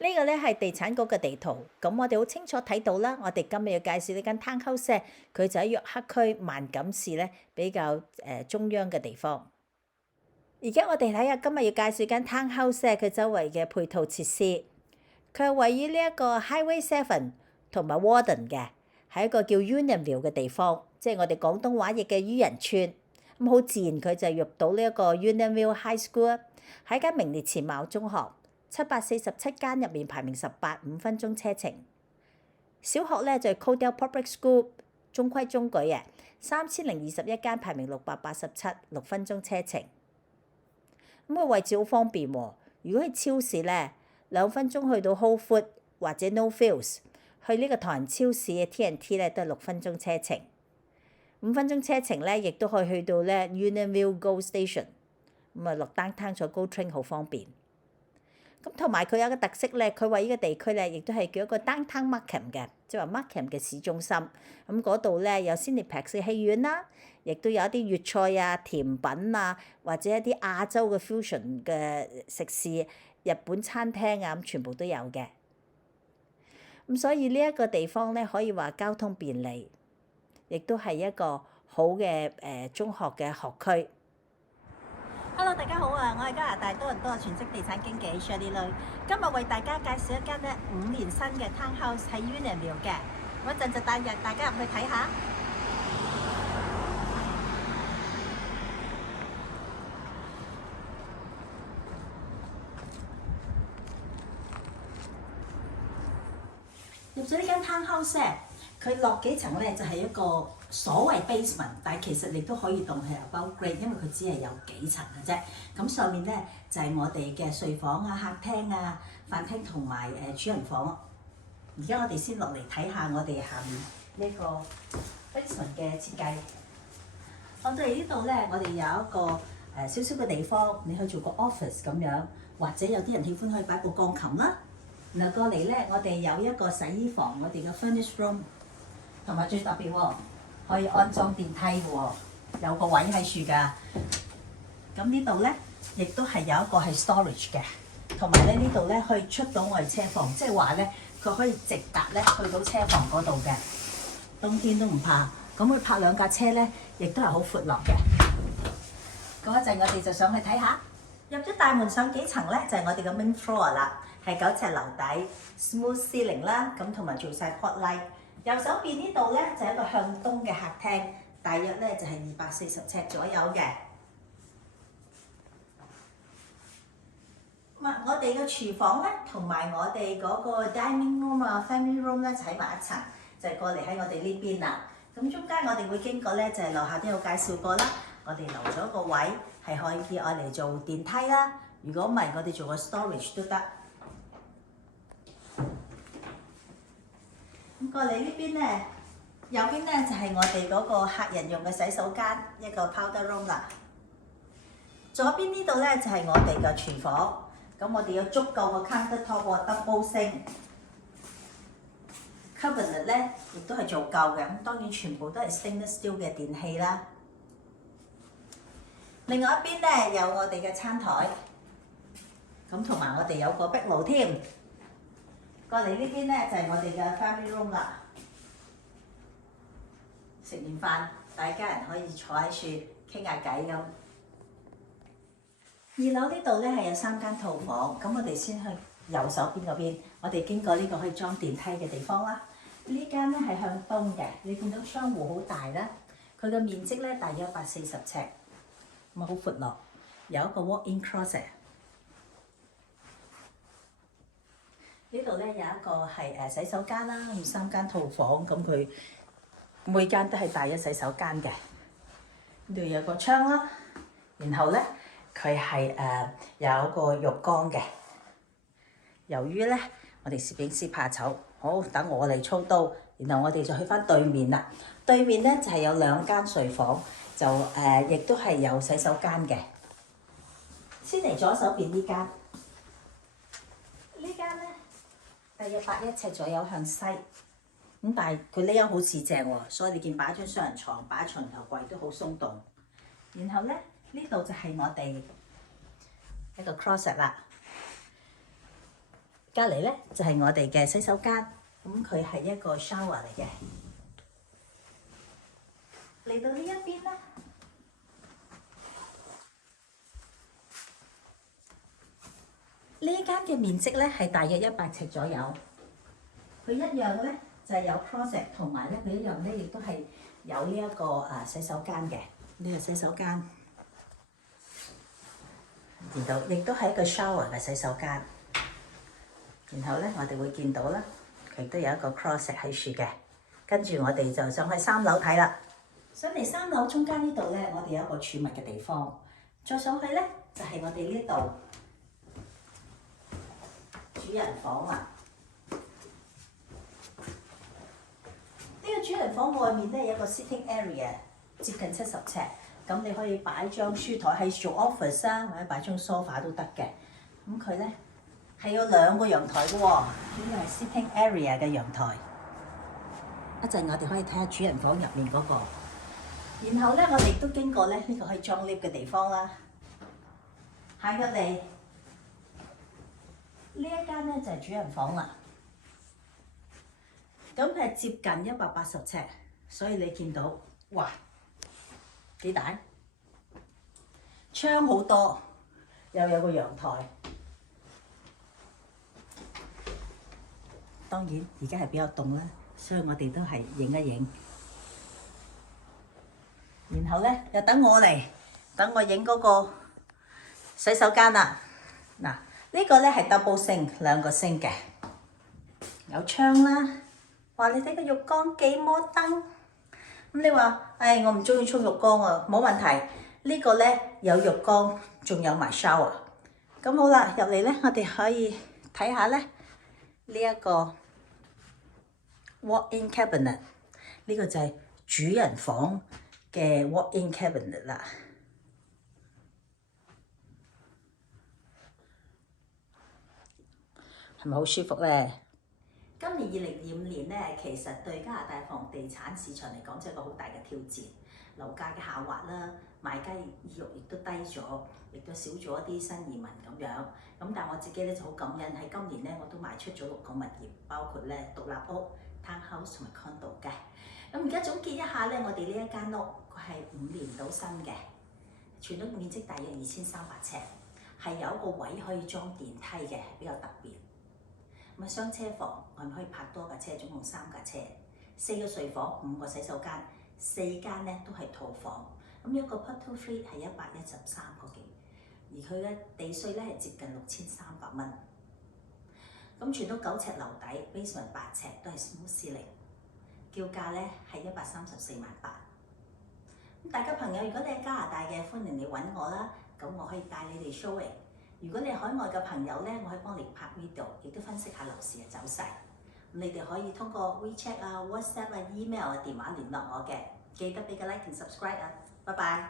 呢個咧係地產局嘅地圖，咁我哋好清楚睇到啦。我哋今日要介紹呢間 townhouse，佢就喺約克區萬錦市咧比較中央嘅地方。而家我哋睇下今日要介紹間 townhouse 佢周圍嘅配套設施。佢係位於呢一個 Highway 7同埋 Warden 嘅，係一個叫 Unionville 嘅地方，即係我哋廣東話譯嘅於人村。咁好自然佢就入到呢一個 Unionville High School，係間名列前茅中學。747間入面排名18，5分鐘車程。小學咧就係 Codell Public School， 中規中矩嘅，3021間排名687，6分鐘車程。咁個位置好方便喎。如果去超市咧，2分鐘去到 Whole Foods 或者 No Frills， 去呢個唐人超市嘅 T&T 咧都係6分鐘車程。5分鐘車程咧，亦都可以去到咧 Unionville Go Station， 咁啊落 downtown 坐 Go Train 好方便。咁同埋佢有個特色咧，佢位於個地區咧，亦都係叫一個 Downtown Markham 嘅，即係話 Markham 嘅市中心。咁嗰度咧有 Cineplex 嘅戲院啦，亦都有一啲粵菜啊、甜品啊，或者一啲亞洲嘅 fusion 嘅食肆、日本餐廳啊，咁全部都有嘅。咁所以呢一個地方咧，可以話交通便利，亦都係一個好嘅中學嘅學區。Hello， 大家好啊！我係加拿大多倫多嘅全職地產經紀 Shirley Lui， 今日為大家介紹一間咧5年新嘅 townhouse 喺 Unionville 嘅，我一陣就帶大家入去睇下。入咗呢間 townhouse， 佢落幾層咧就係一個所謂 basement， 但係其實你都可以當係 above grade， 因為佢只係有幾層嘅啫。咁上面咧就係我哋嘅睡房啊、客廳啊、飯廳同埋主人房。而家我哋先落嚟睇下我哋下面呢個 basement 嘅設計。我哋呢度咧，我哋有一個少少嘅地方，你可以做個 office 咁樣，或者有啲人喜歡可以擺部鋼琴啦。然後過嚟咧，我哋有一個洗衣房，我哋嘅 furnished room， 同埋最特別喎，可以安裝電梯嘅喎，有個位喺處㗎。咁呢度咧，亦都係有一個係 storage 嘅，同埋咧呢度咧可以出到我哋車房，即係話咧佢可以直達咧去到車房嗰度嘅，冬天都唔怕。咁佢泊2架車咧，亦都係好闊落嘅。咁一陣我哋就上去睇下。入咗大門上幾層咧，就係我哋嘅 main floor 啦，係9尺樓底 ，smooth ceiling 啦，咁同埋做晒 pot light。右手邊呢度咧就係一個向東嘅客廳，大約咧就係240尺左右嘅。我哋嘅廚房咧，同埋我哋嗰個 dining room 啊、family room 咧就喺埋一層，就係過嚟喺我哋呢邊啦。咁中間我哋會經過咧，就係樓下都有介紹過啦。我哋留咗個位係可以愛嚟做電梯啦。如果唔係，我哋做個 storage 都得。咁過嚟呢邊咧，右邊咧就係我哋嗰個客人用嘅洗手間，一個 powder room 啦。左邊呢度咧就係我哋嘅廚房。咁我哋有足夠嘅 countertop 喎 double sink。cabinet 咧亦都係做夠嘅，咁當然全部都係 stainless steel 嘅電器啦。另外一邊咧有我哋嘅餐台，咁同埋我哋有個壁爐添。過嚟呢邊咧就係我哋嘅 family room 啦。食完飯，大家人可以坐喺處傾下偈咁。2樓呢度咧係有3間套房，咁我哋先去右手邊嗰邊，我哋經過呢個可以裝電梯嘅地方啦。呢間咧係向東嘅，你見到窗戶好大啦，佢嘅面積咧大約140尺，咁啊好闊落，有一個 walk-in closet。呢度咧有一個係洗手間啦，咁3間套房，咁佢每間都係大一洗手間嘅。呢度有個窗啦，然後咧佢係有個浴缸嘅。由於咧我哋攝影師怕醜，好等我嚟操刀，然後我哋就去翻對面啦。對面咧就係有2間睡房，就亦都係有洗手間嘅。先嚟左手邊呢間，呢間咧大約81尺左右向西，咁但係佢呢樣好似正喎，所以你見擺張雙人床、擺床頭櫃都好鬆動。然後咧呢度就係我哋一個 closet 啦。隔離咧就係我哋嘅洗手間，咁佢係一個 shower 嚟嘅。嚟到呢一邊咧，呢間嘅面積咧係大約100尺左右。佢一樣咧就係有 closet， 同埋咧佢一樣咧亦都係有呢一個洗手間嘅。呢個洗手間，然後亦都係一個 shower 嘅洗手間。然後咧我哋會見到啦，佢都有一個 closet 喺處嘅。跟住我哋就上去3樓睇啦。上嚟3樓中間呢度咧，我哋有一個儲物嘅地方。再上去咧就係我哋呢度主人房啦。呢個主人房外面咧有個 sitting area， 接近70尺，咁你可以擺張書台喺做 office 啊，或者擺張 sofa 都得嘅。咁佢咧係有2個陽台嘅喎，呢個係 sitting area 嘅陽台。一陣我哋可以睇下主人房入面嗰個。然後咧，我哋亦都經過咧呢個可以裝 lift 嘅地方啦。行入嚟呢一間咧就係主人房啦。咁係接近180尺，所以你見到哇幾大，窗好多，又有個陽台。當然而家係比較凍啦，所以我哋都係影一影。然後咧又等我嚟，等我影嗰個洗手間啦。嗱，呢個咧係 double sink， 2個 sink 嘅，有窗啦。哇！你睇個浴缸幾摩登。咁你話，我唔中意沖浴缸啊，冇問題。呢個咧有浴缸，仲有埋 shower。咁好啦，入嚟咧，我哋可以睇下咧呢一個 walk-in cabinet。呢個就係主人房嘅 walk-in cabinet 啦。係咪好舒服咧？今年2025年咧，其實對加拿大房地產市場嚟講，真係一個好大嘅挑戰。樓價嘅下滑啦，買家意欲亦都低咗，亦都少咗一啲新移民咁樣。咁但係我自己咧就好感恩，喺今年咧我都賣出咗6個物業，包括咧獨立屋、townhouse 同埋 condo 嘅。咁而家總結一下咧，我哋呢一間屋佢係5年到新嘅，全屋面積大約2300尺，係有一個位可以裝電梯嘅，比較特別。咁啊，雙車房，我哋可以泊多架車，總共3架車，4個睡房，5個洗手間，4間咧都係套房。咁一個 Portal Fee 係113個幾，而佢嘅地稅咧係接近6300蚊。咁全屋9尺樓底 ，basement 8尺，都係 smooth ceiling，叫價咧係134萬8。咁大家朋友，如果你喺加拿大嘅，歡迎你揾我啦，咁我可以帶你哋 showing。如果你係海外嘅朋友咧，我可以幫你拍 video， 亦都分析下樓市嘅走勢。你哋可以通過 WeChat 啊、WhatsApp 啊、email 啊、電話聯絡我嘅，記得俾個 like 同 subscribe 啊，拜拜。